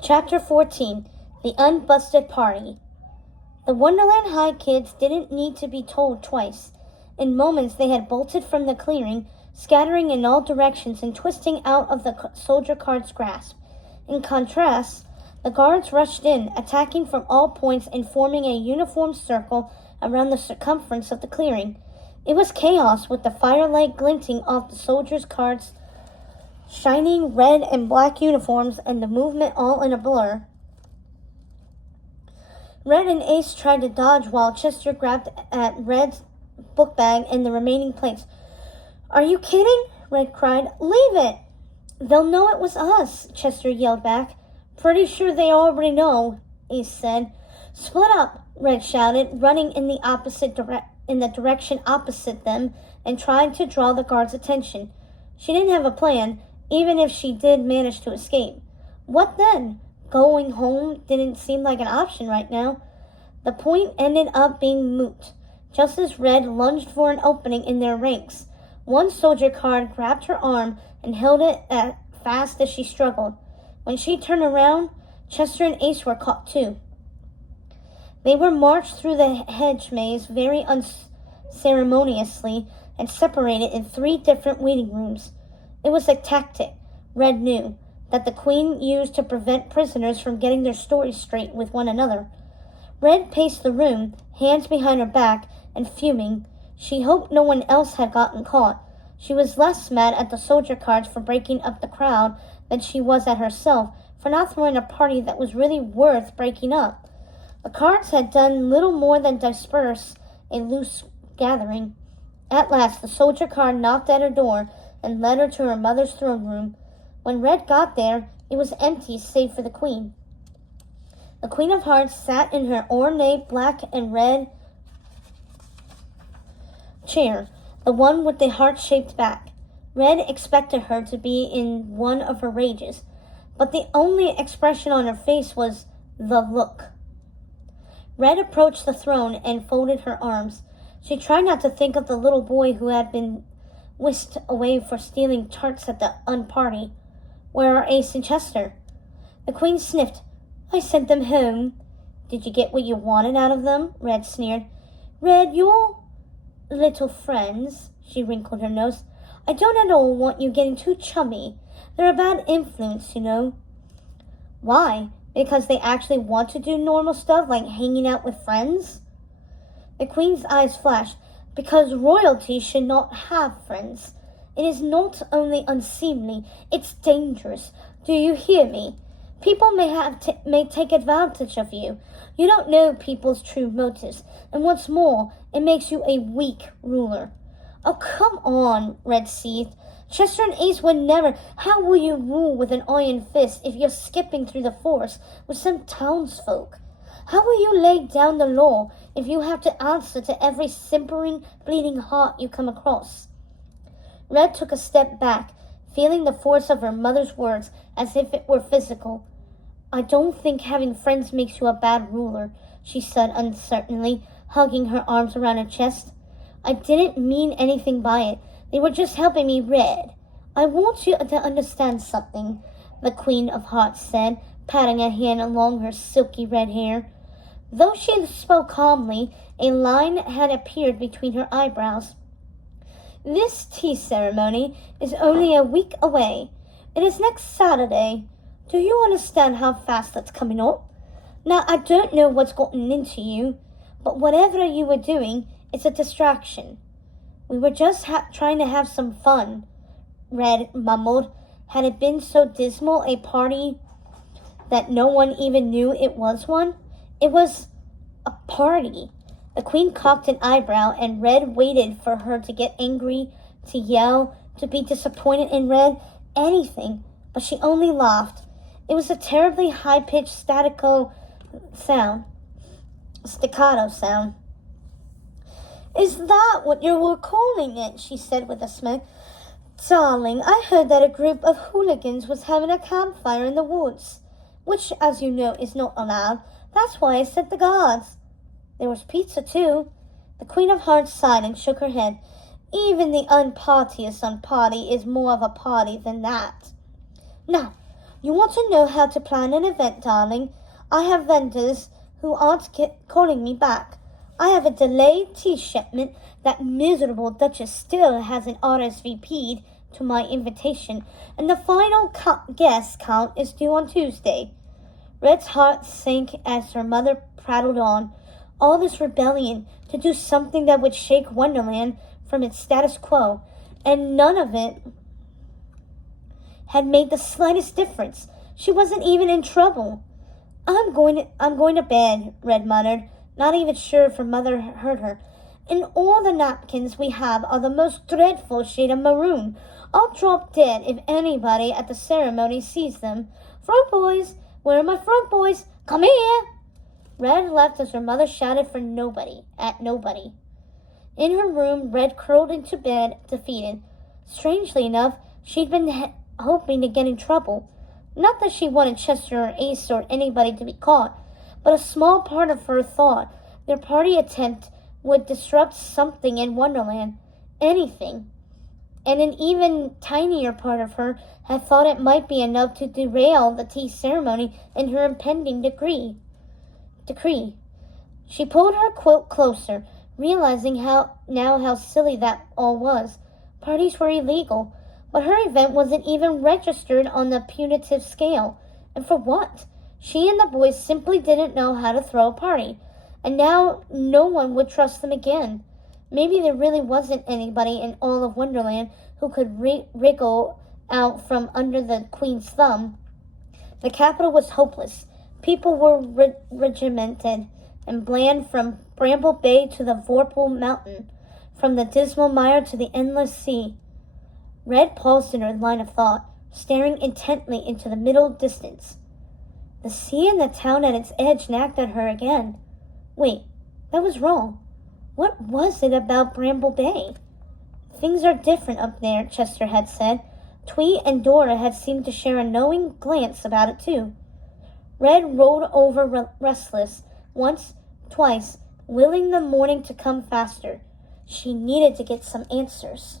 Chapter 14. The Unbusted Party. The Wonderland High kids didn't need to be told twice. In moments they had bolted from the clearing, scattering in all directions and twisting out of the soldier card's grasp. In contrast, the guards rushed in, attacking from all points and forming a uniform circle around the circumference of the clearing. It was chaos, with the firelight glinting off the soldiers' cards' shining red and black uniforms and the movement all in a blur. Red and Ace tried to dodge while Chester grabbed at Red's book bag and the remaining plates. "Are you kidding?" Red cried. "Leave it!" "They'll know it was us," Chester yelled back. "Pretty sure they already know," Ace said. "Split up," Red shouted, running in the direction opposite them and trying to draw the guards' attention. She didn't have a plan, even if she did manage to escape. What then? Going home didn't seem like an option right now. The point ended up being moot, just as Red lunged for an opening in their ranks. One soldier card grabbed her arm and held it as fast as she struggled. When she turned around, Chester and Ace were caught too. They were marched through the hedge maze very unceremoniously and separated in 3 different waiting rooms. It was a tactic, Red knew, that the Queen used to prevent prisoners from getting their stories straight with one another. Red paced the room, hands behind her back, and fuming. She hoped no one else had gotten caught. She was less mad at the soldier cards for breaking up the crowd than she was at herself for not throwing a party that was really worth breaking up. The cards had done little more than disperse a loose gathering. At last, the soldier card knocked at her door and led her to her mother's throne room. When Red got there, it was empty save for the Queen. The Queen of Hearts sat in her ornate black and red chair, the one with the heart-shaped back. Red expected her to be in one of her rages, but the only expression on her face was the look. Red approached the throne and folded her arms. She tried not to think of the little boy who had been whisked away for stealing tarts at the unparty. "Where are Ace and Chester?" The Queen sniffed. "I sent them home." "Did you get what you wanted out of them?" Red sneered. "Red, your little friends," she wrinkled her nose. "I don't at all want you getting too chummy. They're a bad influence, you know." "Why? Because they actually want to do normal stuff like hanging out with friends?" The Queen's eyes flashed. "Because royalty should not have friends. It is not only unseemly, it's dangerous. Do you hear me? People may take advantage of you. You don't know people's true motives, and what's more, it makes you a weak ruler." "Oh, come on," Red seethed. "Chester and Ace would never. How will you rule with an iron fist if you're skipping through the forest with some townsfolk? How will you lay down the law if you have to answer to every simpering, bleeding heart you come across?" Red took a step back, feeling the force of her mother's words as if it were physical. "I don't think having friends makes you a bad ruler," she said uncertainly, hugging her arms around her chest. "I didn't mean anything by it. They were just helping me, Red. I want you to understand something," the Queen of Hearts said, patting a hand along her silky red hair. Though she spoke calmly, a line had appeared between her eyebrows. "This tea ceremony is only a week away. It is next Saturday. Do you understand how fast that's coming up? Now, I don't know what's gotten into you, but whatever you were doing, it's a distraction." "We were just trying to have some fun," Red mumbled. Had it been so dismal a party that no one even knew it was one? It was a party. The Queen cocked an eyebrow, and Red waited for her to get angry, to yell, to be disappointed in Red, anything, but she only laughed. It was a terribly high-pitched staccato sound. "Is that what you were calling it?" she said with a smirk. "Darling, I heard that a group of hooligans was having a campfire in the woods, which, as you know, is not allowed. That's why I sent the guards." "There was pizza, too." The Queen of Hearts sighed and shook her head. "Even the unpartiest unparty is more of a party than that." "Now, You want to know how to plan an event, darling? I have vendors who aren't calling me back. I have a delayed tea shipment. That miserable Duchess still hasn't RSVP'd to my invitation, and the final guest count is due on Tuesday. Red's heart sank as her mother prattled on. All this rebellion to do something that would shake Wonderland from its status quo, and none of it had made the slightest difference. She wasn't even in trouble. I'm going to bed, Red muttered, not even sure if her mother heard her. And all the napkins we have are the most dreadful shade of maroon. I'll drop dead if anybody at the ceremony sees them. Frog boys! Where are my frog boys? Come here! Red left as her mother shouted for nobody, at nobody. In her room, Red curled into bed, defeated. Strangely enough, she'd been hoping to get in trouble. Not that she wanted Chester or Ace or anybody to be caught, but a small part of her thought their party attempt would disrupt something in Wonderland. Anything. And an even tinier part of her had thought it might be enough to derail the tea ceremony and her impending decree. She pulled her quilt closer, realizing how silly that all was. Parties were illegal, but her event wasn't even registered on the punitive scale. And for what? She and the boys simply didn't know how to throw a party, and now no one would trust them again. Maybe there really wasn't anybody in all of Wonderland who could wriggle out from under the Queen's thumb. The capital was hopeless. People were regimented and bland from Bramble Bay to the Vorpal Mountain, from the dismal mire to the endless sea. Red paused in her line of thought, staring intently into the middle distance. The sea and the town at its edge nagged at her again. Wait, that was wrong. What was it about Bramble Bay? Things are different up there, Chester had said. Tweet and Dora had seemed to share a knowing glance about it too. Red rolled over restless, once, twice, willing the morning to come faster. She needed to get some answers.